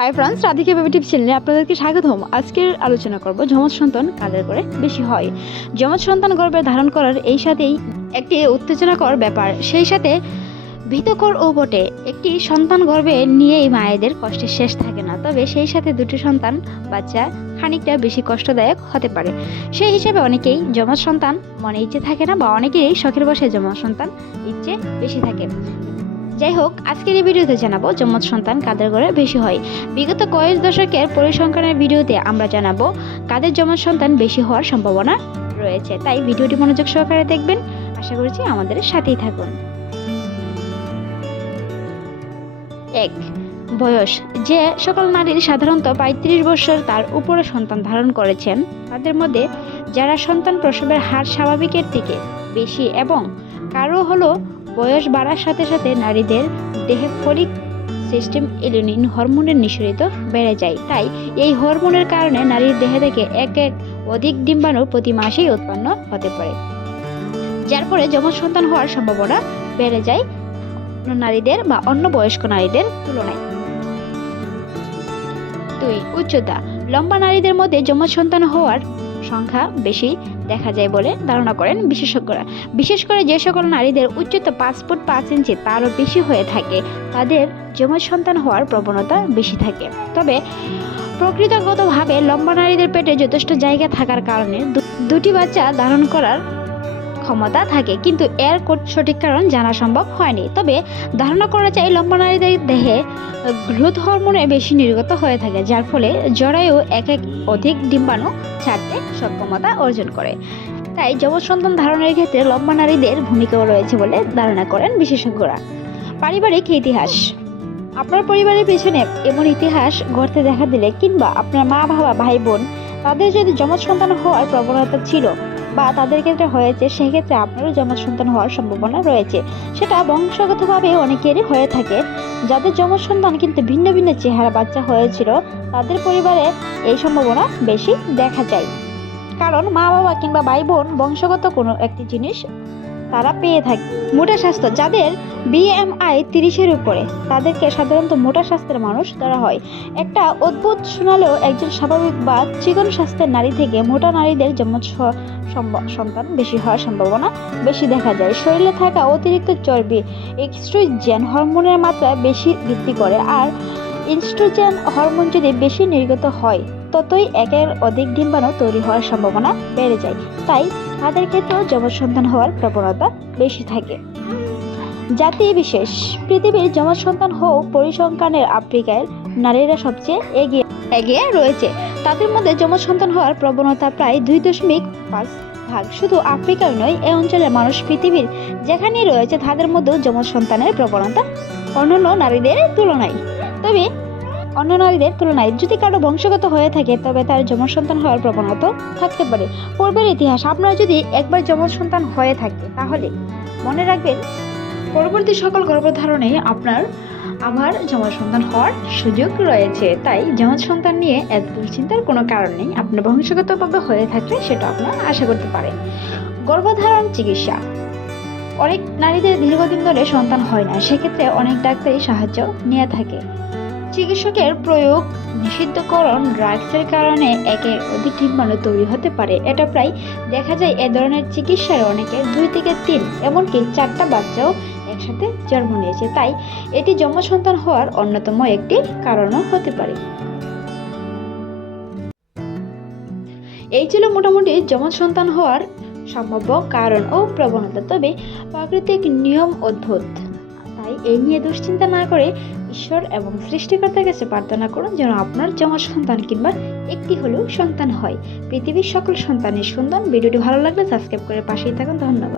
Hi friends Radhika baby tip চ্যানেলে আপনাদেরকে স্বাগতম। আজকের আলোচনা করব যমজ সন্তান কাদের করে বেশি হয়। যমজ সন্তান গর্ভে ধারণ করার এই সাথেই একটি উত্তেজনাকর ব্যাপার। সেই সাথে ভীতকর ও বটে। একটি সন্তান গর্ভে নিয়েই মায়েদের কষ্টের শেষ থাকে না। তবে সেই সাথে দুটি সন্তান, বাচ্চা খানিকটা বেশি কষ্টদায়ক হতে পারে। সেই হিসেবে অনেকেই যমজ সন্তান মনে ইচ্ছে থাকে না বা অনেকেরই শখের বসে যমজ সন্তান ইচ্ছে বেশি থাকে। যাই হোক আজকের এই ভিডিওতে জানাব যমজ সন্তান কাদের ঘরে বেশি হয়। বিগত কয়েক দশকের পরিসংখ্যানের ভিডিওতে আমরা জানাব কাদের যমজ সন্তান বেশি হওয়ার সম্ভাবনা রয়েছে। তাই ভিডিওটি মনোযোগ সহকারে দেখবেন। আশা করছি আমাদের সাথেই থাকুন। এক, বয়স। যে সকল নারীর সাধারণত পঁয়ত্রিশ বছর তার উপরে সন্তান ধারণ করেছেন, তাদের মধ্যে যারা সন্তান প্রসবের হার স্বাভাবিকের থেকে বেশি এবং কারও হলো বয়স বাড়ার সাথে সাথে নারীদের দেহে ফলিক সিস্টেম এলিনিন হরমোনের নিঃসরিত বেড়ে যায়। তাই এই হরমোনের কারণে নারীর দেহে থেকে এক এক অধিক ডিম্বাণু প্রতি মাসেই উৎপন্ন হতে পারে। যার ফলে যমজ সন্তান হওয়ার সম্ভাবনা বেড়ে যায় নারীদের বা অন্য বয়স্ক নারীদের তুলনায়। দুই, উচ্চতা। লম্বা নারীদের মধ্যে যমজ সন্তান হওয়ার সংখ্যা বেশি দেখা যায় বলে ধারণা করেন বিশেষজ্ঞরা। বিশেষ করে যে সকল নারীদের উচ্চতা পাঁচ ফুট পাঁচ ইঞ্চি, তারও বেশি হয়ে থাকে। তাদের যমজ সন্তান হওয়ার প্রবণতা বেশি থাকে। তবে প্রকৃতিগতভাবে লম্বা নারীদের পেটে যথেষ্ট জায়গা থাকার কারণে দুটি বাচ্চা ধারণ করার ক্ষমতা থাকে, কিন্তু এর সঠিক কারণ জানা সম্ভব হয়নি। তবে ধারণা করা যায়, লম্বা নারীদের দেহে গ্রোথ হরমোনে বেশি নির্গত হয়ে থাকে, যার ফলে জরায়ু এক এক অধিক ডিম্বাণু ছাড়তে সক্ষমতা অর্জন করে। তাই যমজ সন্তান ধারণের ক্ষেত্রে লম্বা নারীদের ভূমিকাও রয়েছে বলে ধারণা করেন বিশেষজ্ঞরা। পারিবারিক ইতিহাস। আপনার পরিবারের পেছনে এমন ইতিহাস ঘটতে দেখা দিলে কিংবা আপনার মা বাবা ভাই বোন তাদের যদি যমজ সন্তান হওয়ার প্রবণতা ছিল বা তাদের ক্ষেত্রে হয়েছে, সেক্ষেত্রে আপনারও যমজ সন্তান হওয়ার সম্ভাবনা রয়েছে। সেটা বংশগতভাবে অনেকেরই হয়ে থাকে। যাদের যমজ সন্তান কিন্তু ভিন্ন ভিন্ন চেহারা বাচ্চা হয়েছিল, তাদের পরিবারে এই সম্ভাবনা বেশি দেখা যায়। কারণ মা বাবা কিংবা ভাই বোন বংশগত কোনো একটি জিনিস তারা পেয়ে থাকে। মোটা স্বাস্থ্য, যাদের বিএমআই তিরিশের উপরে, তাদেরকে সাধারণত মোটা স্বাস্থ্যের মানুষ ধরা হয়। একটা অদ্ভুত শোনালেও একজন স্বাভাবিক বা চিকন স্বাস্থ্যের নারী থেকে মোটা নারীদের যমজ স- সন্তান বেশি হওয়ার সম্ভাবনা বেশি দেখা যায়। শরীরে থাকা অতিরিক্ত চর্বি, এক্সট্রোজেন হরমোনের মাত্রা বেশি বৃদ্ধি করে আর ইনস্ট্রোজেন হরমোন যদি বেশি নির্গত হয়, ততই একের অধিক ডিম্বাণু তৈরি হওয়ার সম্ভাবনা বেড়ে যায়। তাই তাদের ক্ষেত্রেও যমজ সন্তান হওয়ার প্রবণতা বেশি থাকে। জাতি বিশেষ, পৃথিবীর যমজ সন্তান হোক পরিসংখ্যানের আফ্রিকার নারীরা সবচেয়ে এগিয়ে এগিয়ে রয়েছে। তাদের মধ্যে যমজ সন্তান হওয়ার প্রবণতা প্রায় দুই দশমিক পাঁচ ভাগ। শুধু আফ্রিকায় নয় এই অঞ্চলের মানুষ পৃথিবীর যেখানেই রয়েছে, তাদের মধ্যেও যমজ সন্তানের প্রবণতা অন্যান্য নারীদের তুলনায়। তবে অন্য নারীদের তুলনায় যদি কারও বংশগত হয়ে থাকে, তবে তার যমজ সন্তান হওয়ার প্রবণতা থাকতে পারে। পূর্বের ইতিহাস, আপনার যদি একবার যমজ সন্তান হয়ে থাকে, তাহলে মনে রাখবেন পরবর্তী সকল গর্ভধারণে আপনার আবার যমজ সন্তান হওয়ার সুযোগ রয়েছে। তাই যমজ সন্তান নিয়ে এত দুশ্চিন্তার কোনো কারণ নেই। আপনার বংশগতভাবে হয়ে থাকলে সেটা আপনারা আশা করতে পারেন। গর্ভধারণ চিকিৎসা। অনেক নারীদের দীর্ঘদিন ধরে সন্তান হয় না। সেক্ষেত্রে অনেক ডাক্তারই সাহায্য নিয়ে থাকে। চিকিৎসকের প্রয়োগ নিষিদ্ধকরণ ড্রাগসের কারণে একের অধিক ডিম্বাণু তৈরি হতে পারে। এটা প্রায় দেখা যায় এ ধরনের চিকিৎসার অনেকের দুই থেকে তিন, এমনকি চারটা বাচ্চাও একসাথে জন্ম নিয়েছে। তাই এটি যমজ সন্তান হওয়ার অন্যতম একটি কারণও হতে পারে। এই ছিল মোটামুটি যমজ সন্তান হওয়ার সম্ভাব্য কারণ ও প্রবণতা। তবে প্রাকৃতিক নিয়ম অদ্ভুত। তাই এই নিয়ে দুশ্চিন্তা না করে ঈশ্বর এবং সৃষ্টিকর্তার কাছে প্রার্থনা করুন যেন আপনার যমজ সন্তান কিংবা একটি হলেও সন্তান হয়। পৃথিবীর সকল সন্তানের সুন্দর। ভিডিওটি ভালো লাগলে সাবস্ক্রাইব করে পাশেই থাকুন। ধন্যবাদ।